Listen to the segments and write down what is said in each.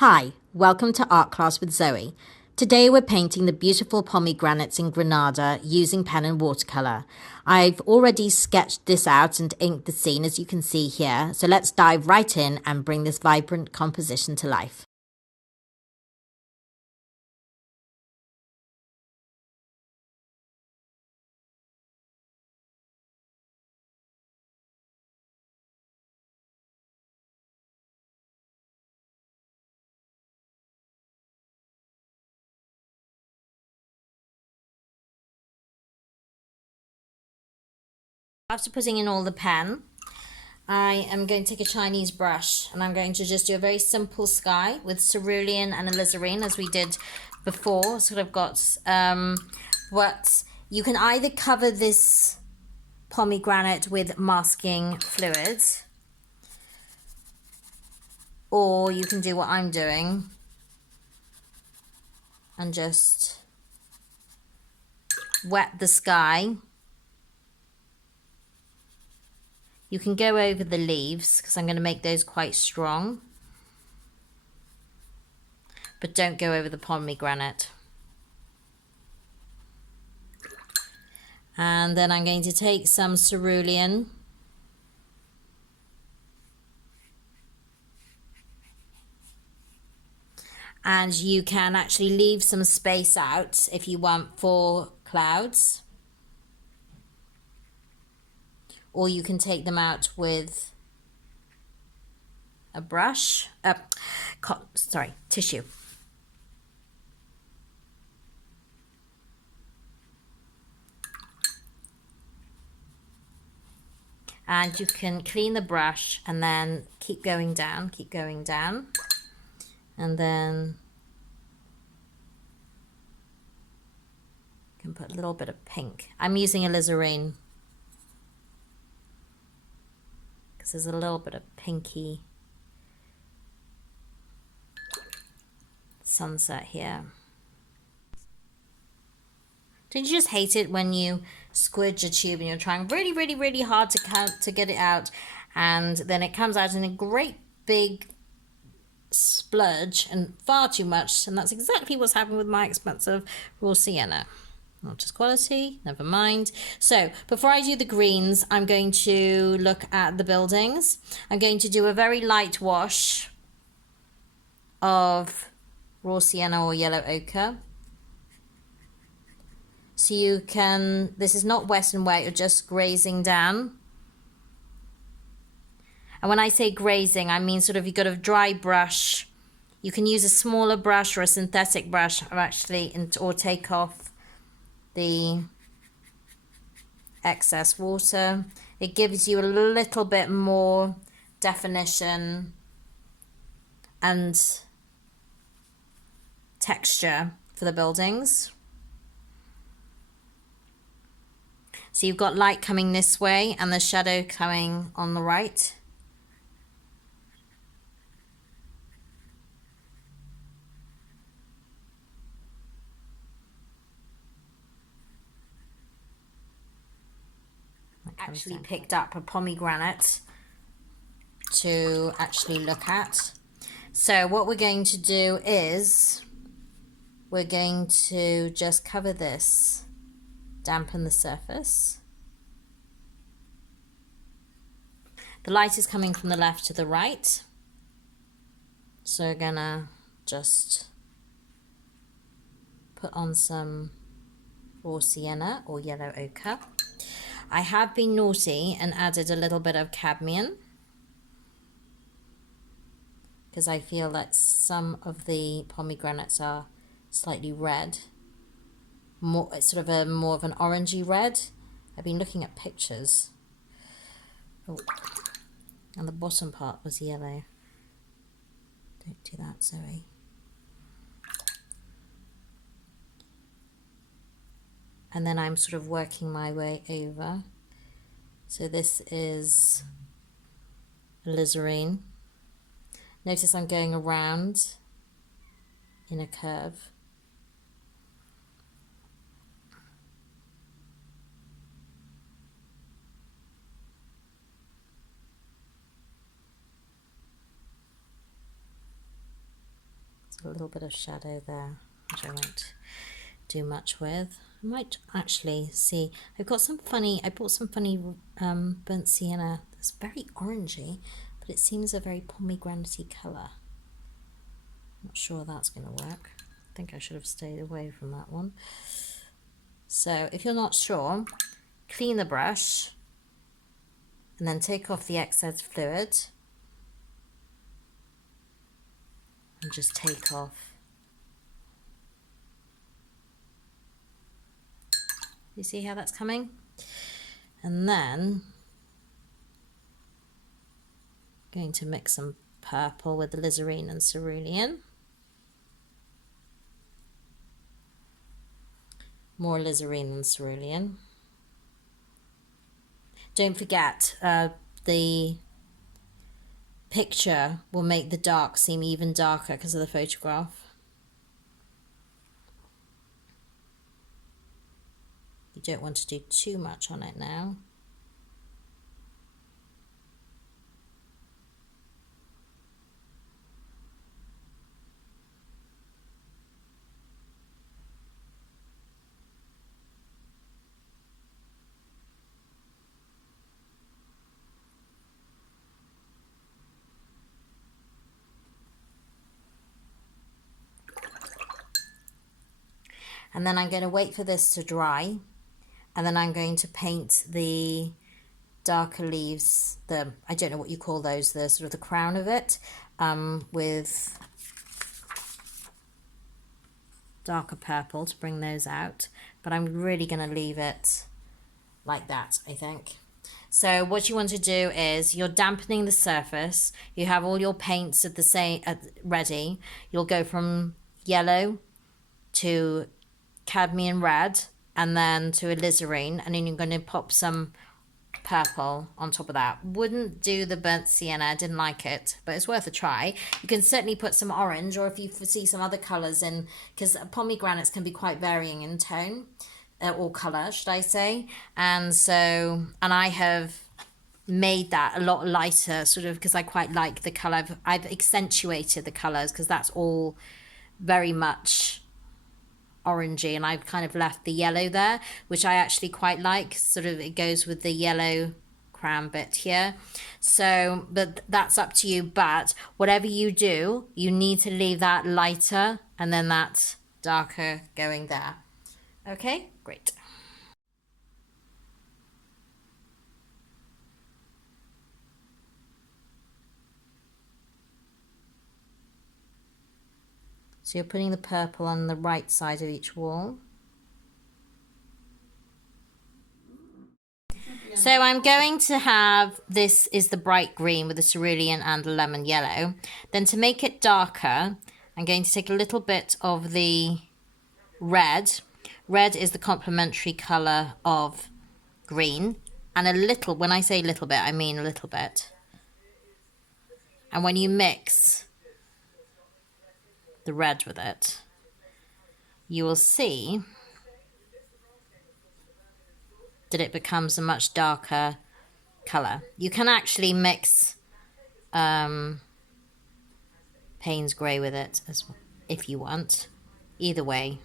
Hi, welcome to Art Class with Zoe. Today we're painting the beautiful pomegranates in Granada using pen and watercolour. I've already sketched this out and inked the scene as you can see here, so let's dive right in and bring this vibrant composition to life. After putting in all the pen, I am going to take a Chinese brush and I'm going to just do a very simple sky with cerulean and alizarin as we did before. Sort of got what you can either cover this pomegranate with masking fluid, or you can do what I'm doing and just wet the sky. You can go over the leaves because I'm going to make those quite strong, but don't go over the pomegranate. And then I'm going to take some cerulean and you can actually leave some space out if you want for clouds, or you can take them out with a brush, tissue. And you can clean the brush and then keep going down, and then you can put a little bit of pink. I'm using alizarin because there's a little bit of pinky sunset here. Don't you just hate it when you squidge a tube and you're trying really hard to get it out, and then it comes out in a great big splurge and far too much? And that's exactly what's happened with my expensive raw sienna. Not just quality, never mind. So before I do the greens, I'm going to look at the buildings. I'm going to do a very light wash of raw sienna or yellow ochre. So you can, this is not wet and wet, you're just grazing down. And when I say grazing, I mean sort of you've got a dry brush. You can use a smaller brush or a synthetic brush, or take off the excess water. It gives you a little bit more definition and texture for the buildings. So you've got light coming this way and the shadow coming on the right. Actually picked up a pomegranate to actually look at. So what we're going to do is we're going to just cover this, dampen the surface. The light is coming from the left to the right, so we're gonna just put on some raw sienna or yellow ochre. I have been naughty and added a little bit of cadmium because I feel that some of the pomegranates are slightly red. It's sort of more of an orangey red. I've been looking at pictures. Oh, and the bottom part was yellow. Don't do that, Zoe. And then I'm sort of working my way over. So this is alizarin. Notice I'm going around in a curve. a little bit of shadow there, which I won't do much with. I might actually see, I bought some funny burnt sienna. It's very orangey, but it seems a very pomegranate-y colour. Not sure that's going to work. I think I should have stayed away from that one. So if you're not sure, clean the brush and then take off the excess fluid and just take off. You see how that's coming? And then I'm going to mix some purple with Alizarin and Cerulean. More Alizarin than Cerulean. Don't forget, the picture will make the dark seem even darker because of the photograph. You don't want to do too much on it now. And then I'm going to wait for this to dry, and then I'm going to paint the darker leaves, I don't know what you call those, the sort of the crown of it, with darker purple to bring those out. But I'm really going to leave it like that, I think. So what you want to do is you're dampening the surface. You have all your paints at the same ready. You'll go from yellow to Cadmium Red and then to Alizarin, and then you're going to pop some purple on top of that. Wouldn't do the burnt sienna, didn't like it, but it's worth a try. You can certainly put some orange, or if you see some other colours in, because pomegranates can be quite varying in tone, or colour, should I say. And so, and I have made that a lot lighter, sort of, because I quite like the colour. I've accentuated the colours, because that's all very much orangey, and I've kind of left the yellow there, which I actually quite like. Sort of it goes with the yellow crown bit here. So, but that's up to you. But whatever you do, you need to leave that lighter and then that darker going there. Okay, great. So you're putting the purple on the right side of each wall. So I'm going to have, this is the bright green with the cerulean and the lemon yellow. Then to make it darker, I'm going to take a little bit of the red. Red is the complementary colour of green. And a little, when I say little bit, I mean a little bit. And when you mix the red with it, you will see that it becomes a much darker colour. You can actually mix Payne's grey with it as well, if you want. Either way,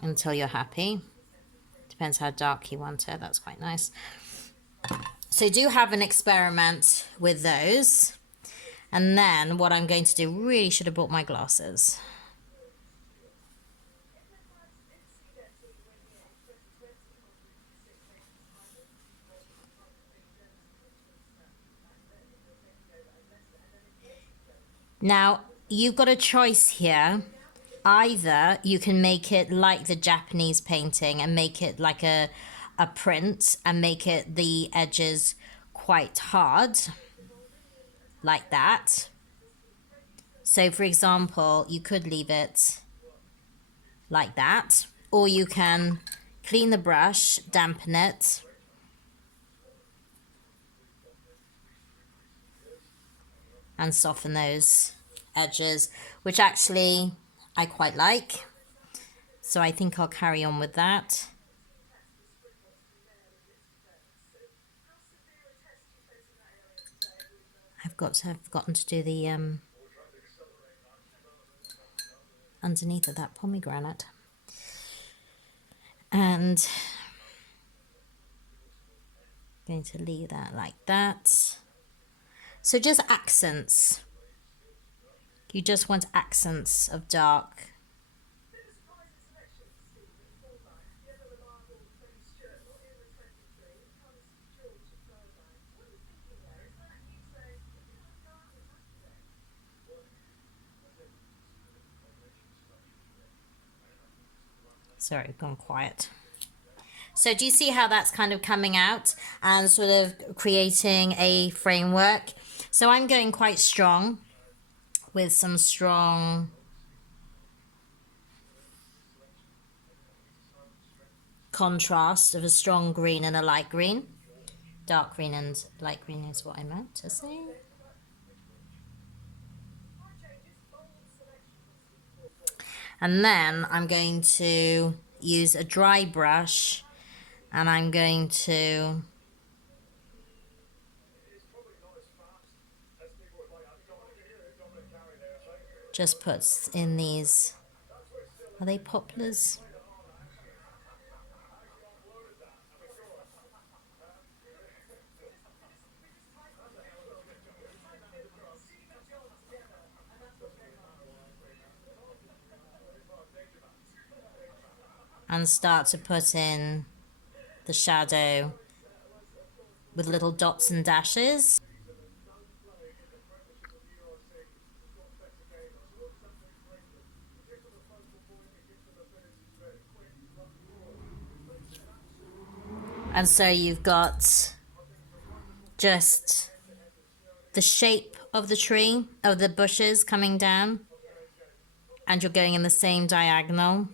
until you're happy. Depends how dark you want it. That's quite nice. So do have an experiment with those. And then what I'm going to do, really should have brought my glasses. Now, you've got a choice here. Either you can make it like the Japanese painting and make it like a print and make it the edges quite hard, like that. So for example, you could leave it like that, or you can clean the brush, dampen it, and soften those edges, which actually I quite like. So I think I'll carry on with that. I've forgotten to do the underneath of that pomegranate. And I'm going to leave that like that. So just accents. You just want accents of dark. Sorry, I've gone quiet. So do you see how that's kind of coming out and sort of creating a framework? So I'm going quite strong with some strong contrast of a strong green and a light green. Dark green and light green is what I meant to say. And then I'm going to use a dry brush and I'm going to just put in these, are they poplars? And start to put in the shadow with little dots and dashes. And so you've got just the shape of the tree, of the bushes coming down, and you're going in the same diagonal,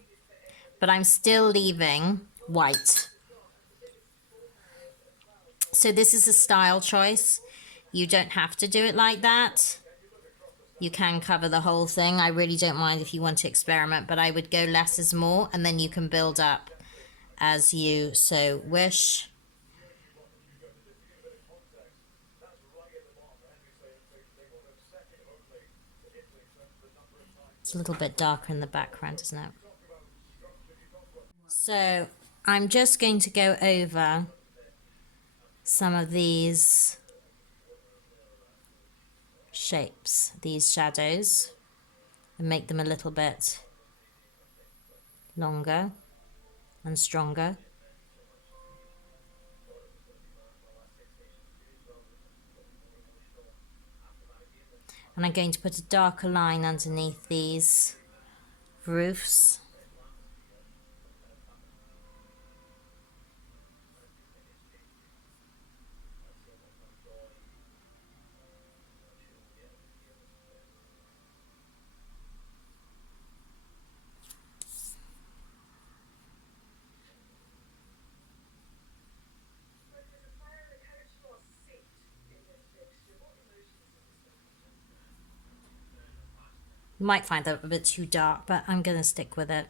but I'm still leaving white. So this is a style choice. You don't have to do it like that. You can cover the whole thing. I really don't mind if you want to experiment, but I would go less is more, and then you can build up as you so wish. It's a little bit darker in the background, isn't it? So I'm just going to go over some of these shapes, these shadows, and make them a little bit longer and stronger. And I'm going to put a darker line underneath these roofs. You might find that a bit too dark, but I'm going to stick with it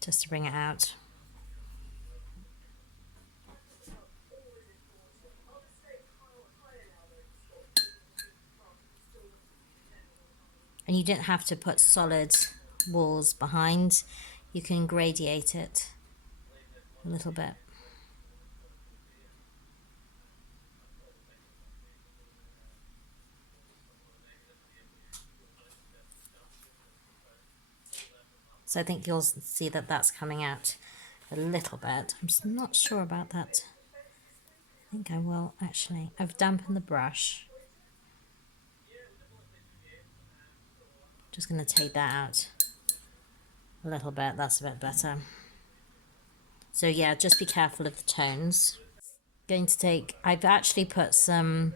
just to bring it out. And you don't have to put solid walls behind. You can gradiate it a little bit. So I think you'll see that that's coming out a little bit. I'm just not sure about that. I think I will actually. I've dampened the brush. Just going to take that out a little bit. That's a bit better. So yeah, just be careful of the tones. Going to take, I've actually put some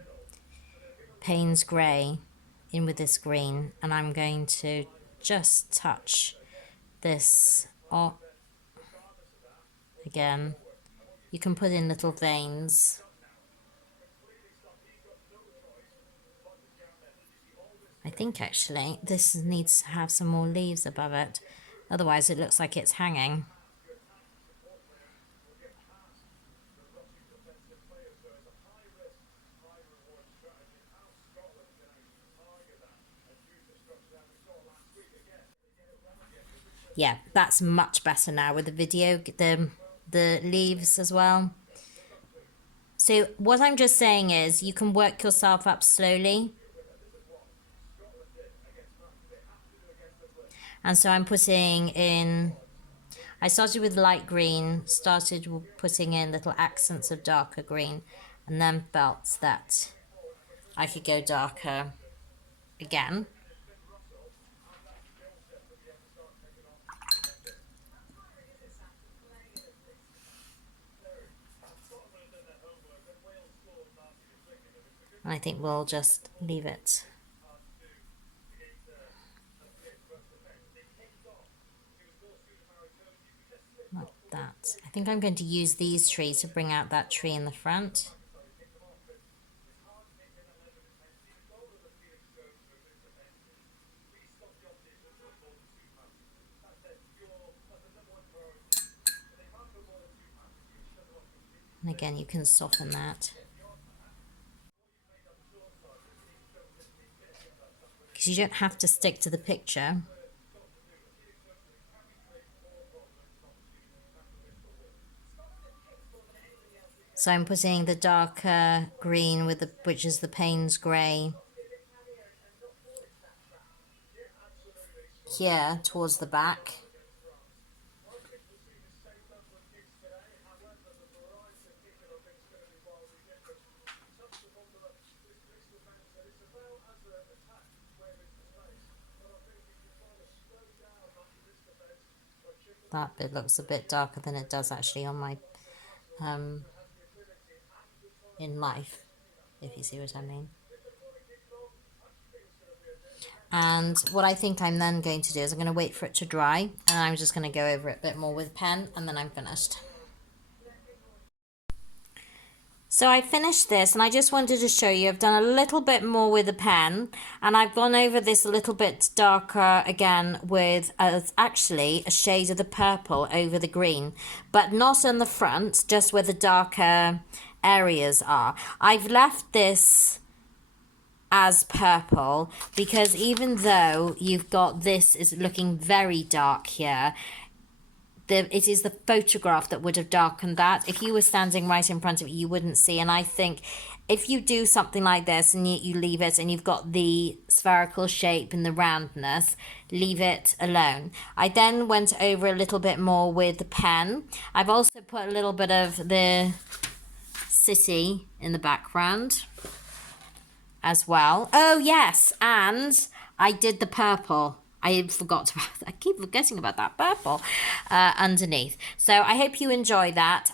Payne's Grey in with this green, and I'm going to just touch this off again. You can put in little veins. I think actually this needs to have some more leaves above it, otherwise it looks like it's hanging. Yeah, that's much better now with the video, the leaves as well. So what I'm just saying is you can work yourself up slowly. And so I'm putting in, I started with light green, started putting in little accents of darker green, and then felt that I could go darker again. And I think we'll just leave it like that. I think I'm going to use these trees to bring out that tree in the front. And again, you can soften that. Because you don't have to stick to the picture. So I'm putting the darker green with the, which is the Payne's grey, here towards the back. That bit looks a bit darker than it does actually on my in life, if you see what I mean. And what I think I'm then going to do is I'm going to wait for it to dry, and I'm just going to go over it a bit more with a pen, and then I'm finished. So I finished this, and I just wanted to show you I've done a little bit more with the pen, and I've gone over this a little bit darker again with actually a shade of the purple over the green, but not on the front, just where the darker areas are. I've left this as purple because even though you've got this is looking very dark here, it is the photograph that would have darkened that. If you were standing right in front of it, you wouldn't see. And I think if you do something like this and you leave it and you've got the spherical shape and the roundness, leave it alone. I then went over a little bit more with the pen. I've also put a little bit of the city in the background as well. Oh yes, and I did the purple. I forgot about that. I keep forgetting about that purple underneath. So I hope you enjoy that.